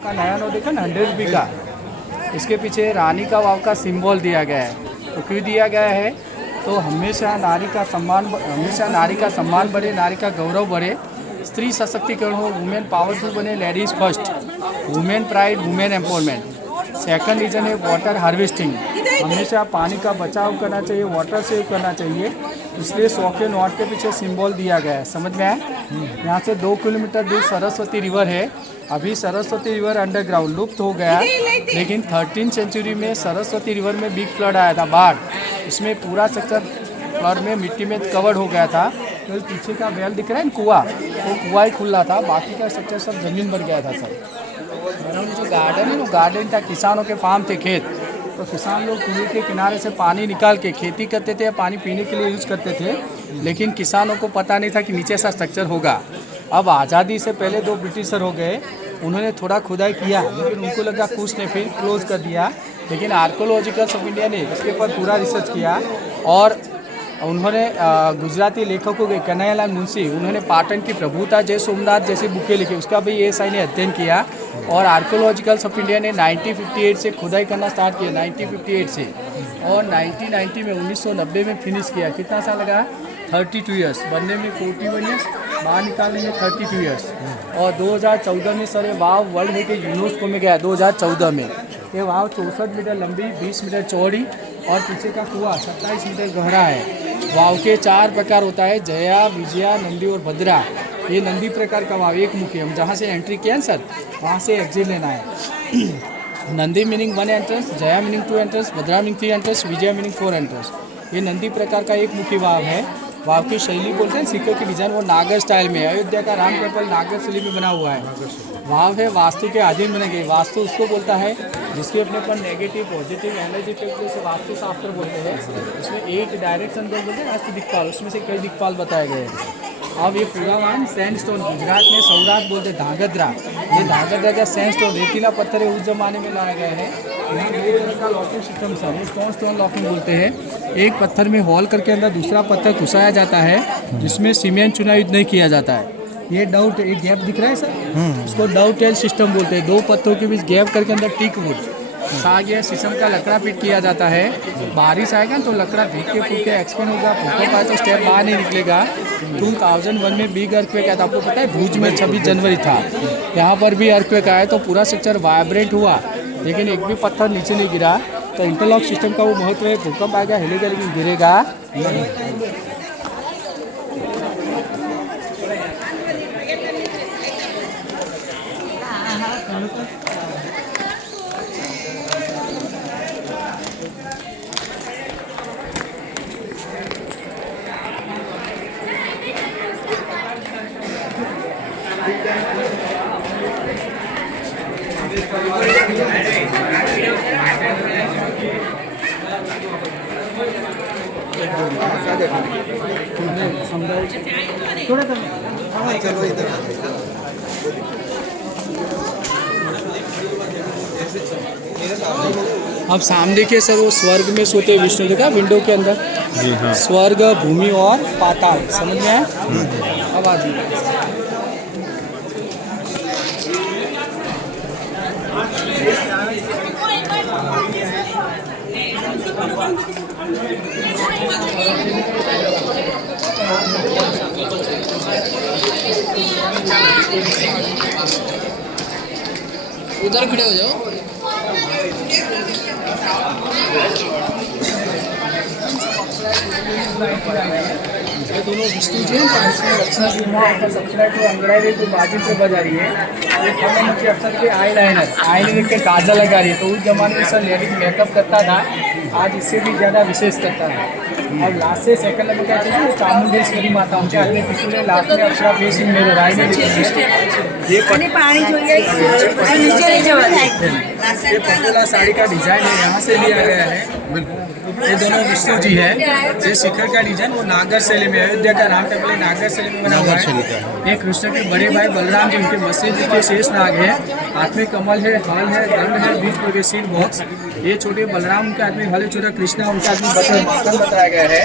का नया नोट देखा ना 100 रुपये का, इसके पीछे रानी का वाव का सिंबल दिया गया है। तो क्यों दिया गया है? तो हमेशा नारी का सम्मान बढ़े, नारी का गौरव बढ़े, स्त्री सशक्तिकरण हो, वुमेन पावरफुल बने, ladies first, women pride, women empowerment. Second reason है वाटर हार्वेस्टिंग, हमेशा पानी का बचाव करना चाहिए, वाटर सेव करना चाहिए, इसलिए 100 के नोट के पीछे सिंबल दिया गया है। समझ में आया? यहाँ से 2 किलोमीटर दूर सरस्वती रिवर है। अभी सरस्वती रिवर अंडरग्राउंड लुप्त हो गया, लेकिन 13वीं सेंचुरी में सरस्वती रिवर में बिग फ्लड आया था, बाढ़। इसमें पूरा सेक्टर फ्लड में मिट्टी में कवर्ड हो गया था। तो पीछे का वेल दिख रहा है ना, कुआं, वो कुआं ही खुला था, बाकी का सेक्टर सब जमीन भर गया था सब। जो गार्डन है वो गार्डन था, किसानों के फार्म थे, खेत। तो किसान लोग कुएं के किनारे से पानी निकाल के खेती करते थे, पानी पीने के लिए यूज़ करते थे, लेकिन किसानों को पता नहीं था कि नीचे ऐसा स्ट्रक्चर होगा। अब आज़ादी से पहले 2 ब्रिटिशर हो गए, उन्होंने थोड़ा खुदाई किया, लेकिन उनको लगा कुछ ने फिर क्लोज कर दिया। लेकिन आर्कोलॉजिकल्स ऑफ इंडिया ने इसके ऊपर पूरा रिसर्च किया और उन्होंने गुजराती लेखकों के कन्हैयालाल मुंशी, उन्होंने पाटन की प्रभुता, जय सोमनाथ जैसी बुकें लिखी, उसका भी ASI ने अध्ययन किया। और आर्कोलॉजिकल्स ऑफ इंडिया ने 1958 से खुदाई करना स्टार्ट किया, 1958 से, और 1990 में 1990 में फिनिश किया। कितना साल लगा? 32 ईयर्स बनने में, 41 ईयर्स बाहर निकालने में, 32 ईयर्स। और 2014 में सर वाव वर्ल्ड हेरिटेज यूनेस्को में गया, 2014 में। ये वाव 64 मीटर लंबी, 20 मीटर चौड़ी और पीछे का कुआं 27 मीटर गहरा है। वाव के 4 प्रकार होता है, जया, विजया, नंदी और भद्रा। ये नंदी प्रकार का वाव एक मुखी, हम जहाँ से एंट्री किया है सर, वहाँ से एग्जिट लेना है। Nandi meaning 1 entrance, Jaya meaning 2 entrance, Bhadra meaning 3 entrance, Vijaya meaning 4 entrance. ये नंदी प्रकार का एक मुखी वाव है। वाव की शैली बोलते हैं, सिक्कों की डिजाइन वो नागर स्टाइल में है। अयोध्या का राम टेम्पल नागर शैली में बना हुआ है। वाव है वास्तु के अधीन बने गए। वास्तु उसको बोलता है जिसके अपने पर नेगेटिव पॉजिटिव एनर्जी इफेक्ट, जैसे वास्तु शास्त्र बोलते हैं। इसमें 8 डायरेक्शन बोलते हैं, अष्ट दिक्पाल, उसमें से कई दिक्पाल बताए गए हैं। अब ये पूरा वाहन सैंडस्टोन, गुजरात में सौराठ बोलते हैं, धांगध्रा। ये धांगध्रा का सैंडस्टोन रेतीला पत्थर है, उस जमाने में लाया गया है। यहाँ 2 तरह का लॉकिंग सिस्टम सर, वो स्टोन लॉकिंग बोलते हैं। एक पत्थर में होल करके अंदर दूसरा पत्थर घुसाया जाता है, जिसमें सीमेंट चुनाव नहीं किया जाता है। ये डाउट, एक गैप दिख रहा है सर, उसको डाउटेल सिस्टम बोलते हैं। 2 पत्थरों के बीच गैप करके अंदर टीक वुड, साग या शीशम का लकड़ा फिट किया जाता है। बारिश आएगा तो लकड़ा भीग के फूट के एक्सपेंड होगा, भूकंप आए तो स्टेप बाहर नहीं निकलेगा। 2001 में बिग अर्थक्वेक आया था, आपको पता है, भुज में 26 जनवरी था। यहाँ पर भी अर्थक्वेक आया तो पूरा सेक्टर वाइब्रेट हुआ, लेकिन एक भी पत्थर नीचे नहीं गिरा। तो इंटरलॉक सिस्टम का वो महत्व है, भूकंप आएगा, हिलेगा लेकिन गिरेगा। अब सामने देखिए सर, वो स्वर्ग में सोते विष्णु देखा विंडो के अंदर। जी हाँ। स्वर्ग, भूमि और पाताल, समझ में आया? अब आ जाइए। उधर खड़े हो जाओ। ये दोनों विष्णु जी हैं, इसमें रक्षा जी हैं, आपका सब्सक्राइब तो अंग्रेजी को बाजू पे बजा रही है। ये खाना मुझे अक्सर के आई के काजल लगा रही है। तो उस जमाने में सर लेडीज मेकअप करता था, आज इससे भी ज़्यादा विशेष करता है। और लास्ट से सेकंड नंबर क्या चाहिए, चामुंडेश्वरी माता, उनके हाथ में त्रिशूल है, लास्ट में अप्सरा फेस इन मेरे राय में ये पटोला साड़ी का डिजाइन है, यहाँ से लिया गया है। ये दोनों विष्णु जी है। ये शिखर का डिजाइन वो नागर शैली में, अयोध्या का राम टेम्पल नागर शैली में बना हुआ है। ये कृष्ण के बड़े भाई बलराम जी, उनके मसीह जी के शेष नाग है, हाथ में कमल है, हल है, दंड है, बीच में सीट बॉक्स। ये छोटे बलराम, उनके हाथ में हल, छोटा कृष्णा, उनके हाथ में बटन बताया गया है।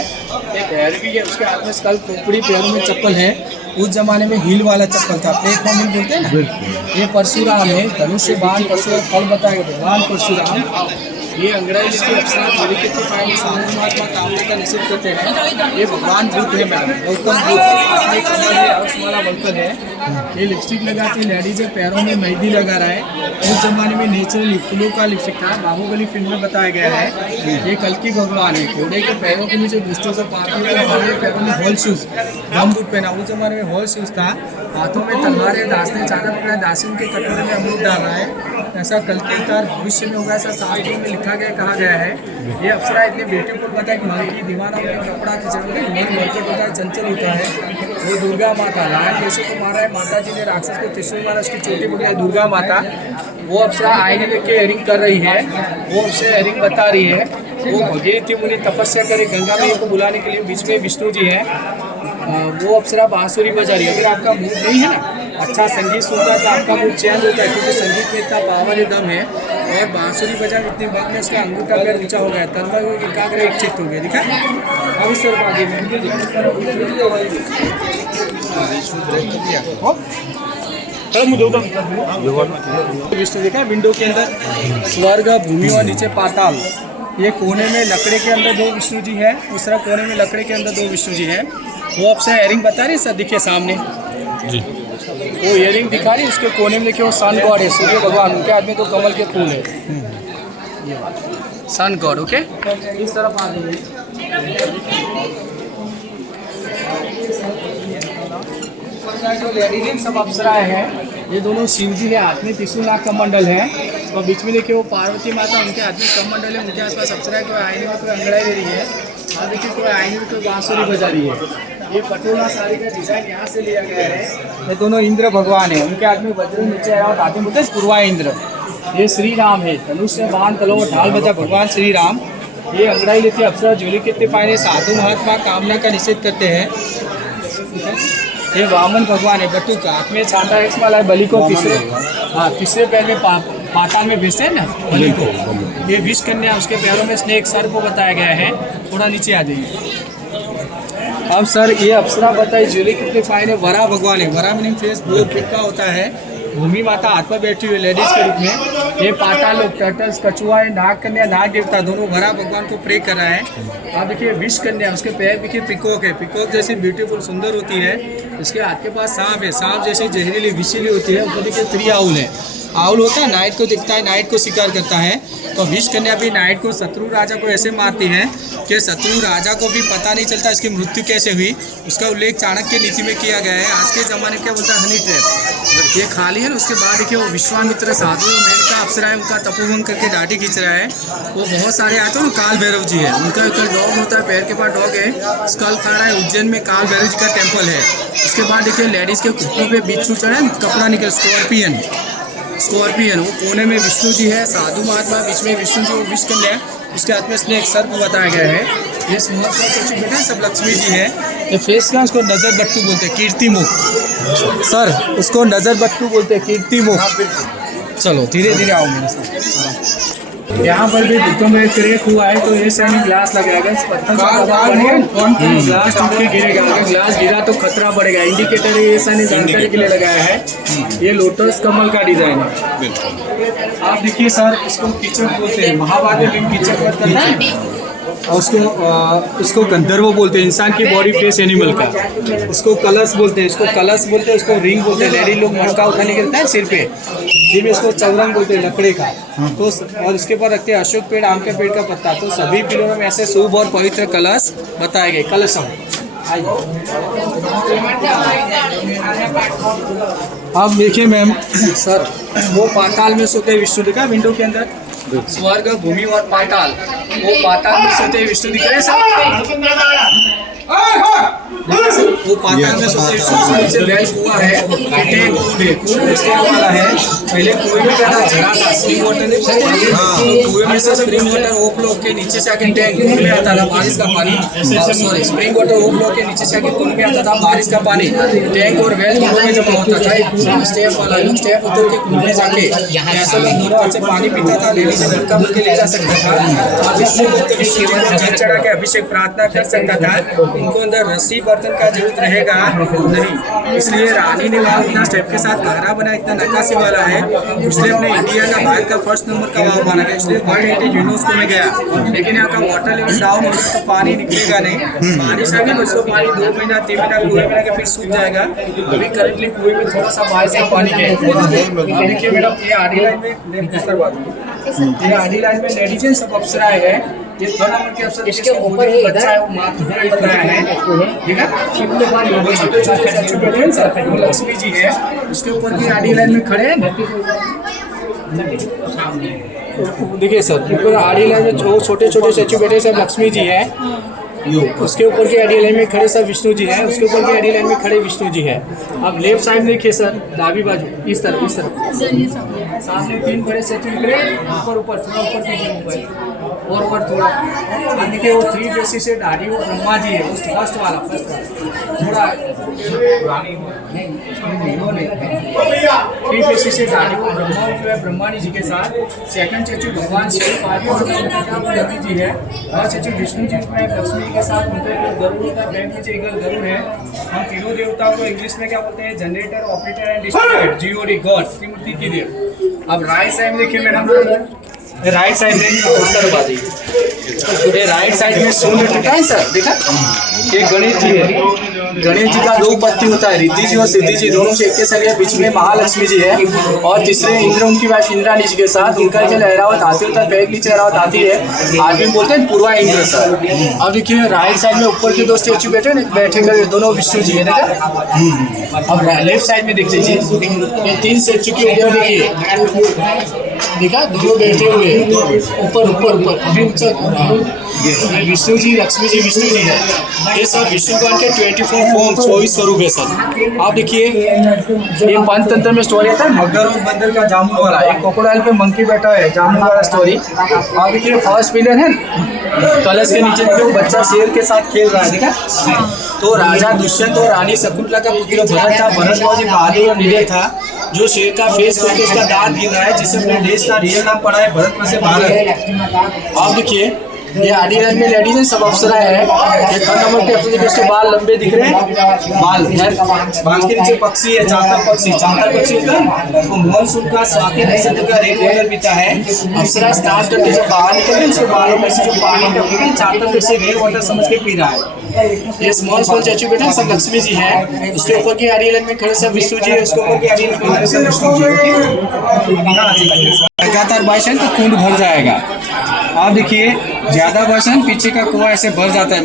एक भैरवी है, उसके हाथ में स्कल खोपड़ी, पैरों में चप्पल है। उस जमाने में हील वाला चप्पल था, प्लेटफॉर्म हील बोलते हैं ना। ये परशुराम है, धनुष्य बाण परशुराम फल बताएगा भगवान परशुराम। ये अंग्रेज की अप्सरा जोड़ी के फाइनेंस महात्मा कामना का निषेध करते हैं। ये भगवान बुद्ध है मैडम, गौतम बुद्ध। अपने कमर में अक्षमाला बलकल है। ये लिपस्टिक लगाती है लेडीज है, पैरों में मेहंदी लगा रहा है। उस जमाने में नेचुरल फूलों का लिपस्टिक था, बाहुबली फिल्म में बताया गया है। ये कल्कि भगवान है, घोड़े के पैरों के नीचे दुष्टों से पापी को हमारे पैरों में हॉल शूज गम बुट पहना। उस जमाने में हॉल शूज था, हाथों में तलवार है, दास ने चादर पकड़ा, दासियों के कटोरे में अमृत डाल रहा है। ऐसा कल्कि अवतार भविष्य में होगा, ऐसा शास्त्रों में लिखा गया, कहा गया है। ये अप्सरा इतनी ब्यूटीफुल पता है कि मन की दीवाना के कपड़ा की जरूरत मन मरकट होता है, चंचल होता है। वो दुर्गा माता लायन जैसे को मारा है, माता जी ने राक्षस को त्रिशूल मारा, उसकी चोटी पकड़ी है दुर्गा माता। वो अप्सरा आईने लेके एयरिंग कर रही है, वो उससे एयरिंग बता रही है। वो भगीरथी मुनि तपस्या करे गंगा मैया को बुलाने के लिए, बीच में विष्णु जी है। वो अप्सरा बांसुरी बजा रही है। अगर आपका मूड नहीं है ना, अच्छा संगीत सुनता है तो आपका मूड चेंज होता है, क्योंकि संगीत में इतना पावर दम है। और बांसुरी बजा इतनी वक्त में उसका अंगूठा पैर ऊंचा हो गया, तनवा एकाग्र एक चित्त हो गया। दिखा अब इस तरफ आगे विष्णु देखा विंडो के अंदर स्वर्ग भूमि और नीचे पाताल। ये कोने में लकड़े के अंदर दो विष्णु जी है, दूसरा कोने में लकड़े के अंदर दो विष्णु जी है। वो आपसे एयरिंग बता रही सर, दिखे सामने जी, वो इयरिंग दिखा रही, उसके कोने में देखिए वो सन गॉड है, सूर्य भगवान, उनके हाथ में तो कमल के फूल है, ये सन गॉड। ओके, इस तरफ आ गई जो लेडीज सब अप्सराएं हैं, ये दोनों शिव जी है, हाथ में त्रिशूल नाग कमंडल है, और बीच में देखिए वो पार्वती माता, उनके हाथ में कमंडल है, उनके आसपास अप्सराएं, कोई आईने में कोई अंगड़ाई दे रही है, और देखिए कोई आईने में कोई बांसुरी बजा रही है। ये पटोला साड़ी का डिजाइन यहाँ से लिया गया है। ये दोनों इंद्र भगवान है, उनके हाथ में वज्र नीचे आया और हाथ में बोलते हैं पूर्वा इंद्र। ये श्री राम है, धनुष से बाण तलवार ढाल बजा भगवान श्री राम। ये अंगड़ाई लेते अप्सरा जोली कितने फायने, साधु महात्मा कामना का निषेध करते हैं। ये वामन भगवान है, बटुक का हाथ में छाता है, माला है, बलि को तीसरे पैर में पाताल में भेजते हैं ना बलि को। ये विष कन्या, उसके पैरों में स्नेक सर्प को बताया गया है। थोड़ा नीचे आ जाइए। अब सर ये अप्सरा बताई ज्वेलरी कितने फाइन है, वरा भगवान है, वरा मीनिंग फेस दो पिक का होता है। भूमि माता हाथ पर बैठी हुई लेडीज के रूप में। ये पाताल लोग टर्टल्स, कछुआ है, नाग कन्या, नाग देवता दोनों वरा भगवान को प्रे कर रहा है। आप देखिए विष कन्या, उसके पैर देखिए पिकॉक है, पिकॉक जैसी ब्यूटीफुल सुंदर होती है। इसके हाथ के पास सांप है, सांप जैसी जहरीली विषीली होती है। ऊपर देखिए त्रि आउल है, आउल होता है नाइट को दिखता है, नाइट को शिकार करता है। तो विष कन्या भी नाइट को शत्रु राजा को ऐसे मारती है कि शत्रु राजा को भी पता नहीं चलता इसकी मृत्यु कैसे हुई। उसका उल्लेख चाणक्य नीति में किया गया है। आज के ज़माने क्या बोलता है, हनी ट्रैप। ये खाली है ना, उसके बाद देखिए वो विश्वामित्र साधु मेनका अप्सरा है, उनका तपोवन करके दाढ़ी खींच रहा है। वो बहुत सारे आते हैं ना, काल भैरव जी है, उनका एक डॉग होता है, पैर के पास डॉग है, स्कल खा रहा है। उज्जैन में काल भैरव जी का टेम्पल है। उसके बाद देखिए लेडीज़ के घुटनों पे बिच्छू चढ़े, कपड़ा निकल, स्कॉर्पियन, वो कोने में विष्णु जी है, साधु महात्मा, बीच में विष्णु जी, वो विष कन्या है, उसके हाथ में स्नेक सर्प बताया गया है। ये बेटा सब लक्ष्मी जी है। ये फेस का उसको नज़र बट्टू बोलते हैं, कीर्ति मुख सर, उसको नज़र बट्टू बोलते हैं, कीर्ति मुख। चलो धीरे धीरे आओ मेरे साथ। यहाँ पर भी बुद्धों में क्रैक हुआ है, तो ये सैनिक ग्लास लगाया गया, पत्थर ग्लास टूट के गिरेगा। अगर ग्लास गिरा तो खतरा बढ़ेगा, इंडिकेटर ये सैनिक जानकारी के लिए लगाया है। ये लोटस कमल का डिजाइन है। आप देखिए सर, इसको कीचक बोलते हैं, महाभारत में कीचक करता है, और उसको गंधर्व बोलते हैं, इंसान की बॉडी फेस एनिमल का। इसको कलश बोलते हैं, उसको रिंग बोलते हैं। लेडी लोग मटका उठाने के रहता है सिर पे, जी में इसको चौरंग बोलते हैं, लकड़े का। तो और उसके ऊपर रखते हैं अशोक पेड़, आम के पेड़ का पत्ता। तो सभी पिलरों में ऐसे शुभ और पवित्र कलश बताए गए। कलश अब देखिए मैम सर, वो पाताल में सोते विष्णु दिखा विंडो के अंदर, स्वर्ग भूमि और पाताल। वो पाताल में सोते विष्णु दिख रहे सर, वो पाताल में सोते नीचे वेल कुआं है, कुएं वाला है। पहले कुएं में क्या था, झरा था, स्प्रिंग वाटर ने कुएं में से स्प्रिंग वाटर ओवरफ्लो के नीचे से आके टैंक में आता था बारिश का पानी। सॉरी, स्प्रिंग वाटर ओवरफ्लो के नीचे से आके कुएं में आता था बारिश का पानी। टैंक और वेल दोनों में जमा होता था। स्टेप वाला है, स्टेप उतर के कुएं में जाके ऐसा लोग दोनों से पानी पीता था, लेडीज से लड़का बन के ले जा सकता था। जल चढ़ा के अभिषेक प्रार्थना कर सकता था। उनको अंदर रस्सी बर्तन का जरूरत रहेगा नहीं, इसलिए रानी ने वाव इतना स्टेप के साथ गहरा बना, इतना नक्काशी वाला है, इसलिए अपने इंडिया का भारत का फर्स्ट नंबर का वाव बना है, इसलिए वर्ल्ड हेरिटेज यूनेस्को में गया। लेकिन यहाँ का वाटर लेवल डाउन होगा तो पानी निकलेगा नहीं, पानी से भी बच्चों पानी 2 महीना 3 महीना कुएं में के फिर सूख जाएगा। अभी करंटली कुएं में थोड़ा सा बारिश का पानी है। देखिए मैडम, ये आधी लाइन में ये आधी लाइन में लेडीज सब अप्सराएं है, ये थोड़ा नंबर के अफसर इसके ऊपर ही बच्चा है वो मातृ बताया है, ठीक है। छोटे छोटे स्टैचू बैठे हैं सर, वो लक्ष्मी जी है, उसके ऊपर भी आधी लाइन में खड़े हैं। देखिए सर, ऊपर आधी लाइन में जो छोटे छोटे स्टैचू बैठे सब लक्ष्मी जी है, उसके ऊपर की आधी लाइन में खड़े सब विष्णु जी है, उसके ऊपर की आधी लाइन में खड़े विष्णु जी है। अब लेफ्ट साइड में देखिए सर, दावी बाजू इस तरफ सामने 3 बड़े स्टैचू दिख रहे हैं, ऊपर थोड़ा ऊपर ऊपर और थोड़ा देखिए वो 3 फेसिस से दाढ़ी वो ब्रह्मा जी है, उस फर्स्ट वाला थोड़ा 3 फेसिस से दाढ़ी वो ब्रह्मा जी के साथ। सेकंड स्टैचू भगवान शिव पार्वती जी है, और स्टैचू विष्णु जी लक्ष्मी के साथ उनके गरुड़ का बैठ नीचे गरुड़ है। हम तीनों देवताओं को इंग्लिश में क्या बोलते हैं? Generator, operator and distributor, G O D, god, Trimurti की देव। अब राइट साइड देखिए मैडम, राइट साइड में राइट साइड में सूर्य टिका है सर, देखा? ये गणेश जी है, गणेश जी का 2 पत्ती होता है, रिद्धि जी और सिद्धि जी दोनों से एक के साथ, बीच में महालक्ष्मी जी है, और तीसरे इंद्र उनकी वाइफ इंद्राणी जी के साथ। उनका जो लहरावत आती होता है, पैर नीचे लहरावत आती है, आदमी बोलते हैं पूर्वा इंद्र सर। अब देखिए राइट साइड में ऊपर के 2 स्टेचू बैठे बैठे कर दोनों विष्णु जी है, देखा? अब लेफ्ट साइड में देख लीजिए, ये 3 स्टेचू के ऊपर देखिए, देखा? दोनों बैठे हुए ऊपर अभी विष्णु जी, लक्ष्मी जी, विष्णु जी है। ये सब विष्णु भगवान के 24 फॉर्म 24 स्वरूप है सर। आप देखिए, ये पंचतंत्र में स्टोरी आता है मगर और बंदर का जामुन वाला, एक क्रोकोडाइल पे मंकी बैठा है, जामुन वाला स्टोरी। आप देखिए फर्स्ट पिलर है, कलश के नीचे देखिए बच्चा शेर के साथ खेल रहा है, देखा? तो राजा दुष्यंत और रानी शकुंतला का पुत्र भरत था। भरत बहुत ही बहादुर और निडर था, जो शेर का फेस करके उसका दांत गिर रहा है, जिससे अपने देश का रियल नाम पड़ा है भरत में से भारत। आप देखिए, ये आधी लाइन में लेडीज है, सब अप्सरा है। ये थर्ड नंबर के अप्सरा देखिए, उसके बाल लंबे दिख रहे हैं, बाल के नीचे पक्षी है, चातक पक्षी होता है, वो मानसून का स्वाति नक्षत्र का रेड वाटर पीता है। अप्सरा स्नान करके जब बाहर निकलते हैं, उसके बालों में से जो पानी का चातक से रेड वाटर समझ के पी रहा है। ये स्मॉल स्टैचू बेटा सब लक्ष्मी जी है, उसके ऊपर की आधी लाइन में खड़े सब विष्णु जी है, उसके ऊपर की आधी लाइन में खड़े सब विष्णु जी। लगातार भाषण तो कुंड भर जाएगा। आप देखिए, ज्यादा भाषण पीछे का कुआं ऐसे भर जाता है।